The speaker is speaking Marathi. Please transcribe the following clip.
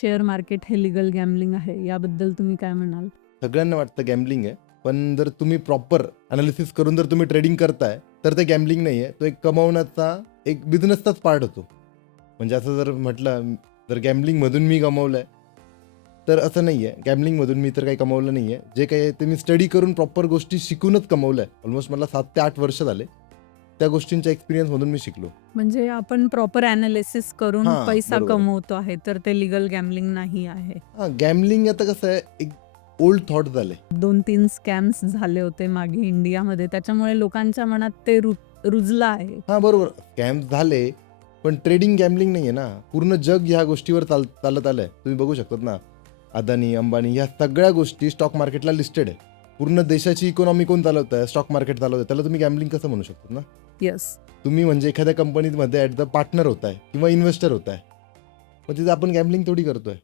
शेअर मार्केट हे लीगल गॅम्बलिंग आहे, याबद्दल तुम्ही काय म्हणाल? सगळ्यांना वाटतं गॅम्बलिंग आहे, पण जर तुम्ही प्रॉपर अनालिसिस करून जर तुम्ही ट्रेडिंग करताय तर ते गॅम्बलिंग नाही आहे, तो एक कमावण्याचा एक बिझनेसचाच पार्ट होतो. म्हणजे असं जर म्हटलं, जर गॅम्बलिंगमधून मी कमवलंय तर असं नाही आहे. गॅम्बलिंगमधून मी तर काही कमवलं नाही आहे. जे काही आहे ते मी स्टडी करून प्रॉपर गोष्टी शिकूनच कमवलं आहे. ऑलमोस्ट मला 7 ते 8 वर्ष झाले. त्या गोष्टींच्या एक्सपिरियन्समधून मी शिकलो. म्हणजे आपण प्रॉपर ॲनालिसिस करून हां, पैसा बरोबर आहे. कमवतो आहे, तर ते लीगल गॅम्बलिंग नाही आहे. गॅम्बलिंग आता कसं आहे, एक ओल्ड थॉट झालंय. 2-3 स्कॅम्स झाले होते मागे इंडियामध्ये, त्याच्यामुळे लोकांच्या मनात ते रुजलं आहे. बरोबर. स्कॅम्स झाले, पण ट्रेडिंग गॅम्बलिंग नाही आहे ना. पूर्ण जग ह्या गोष्टीवर चालत आलंय. तुम्ही बघू शकतात ना, अदानी, अंबानी ह्या सगळ्या गोष्टी स्टॉक मार्केटला लिस्टेड आहे. पूर्ण देशाची इकॉनॉमी कोण चालवतंय? Stock market चालवतंय. त्याला तुम्ही गॅम्बलिंग कसं म्हणू शकतात ना? येस. तुम्ही म्हणजे एखाद्या कंपनीमध्ये ॲट द पार्टनर होताय किंवा इन्व्हेस्टर होताय. मग तिथे आपण गॅम्बलिंग थोडी करतोय.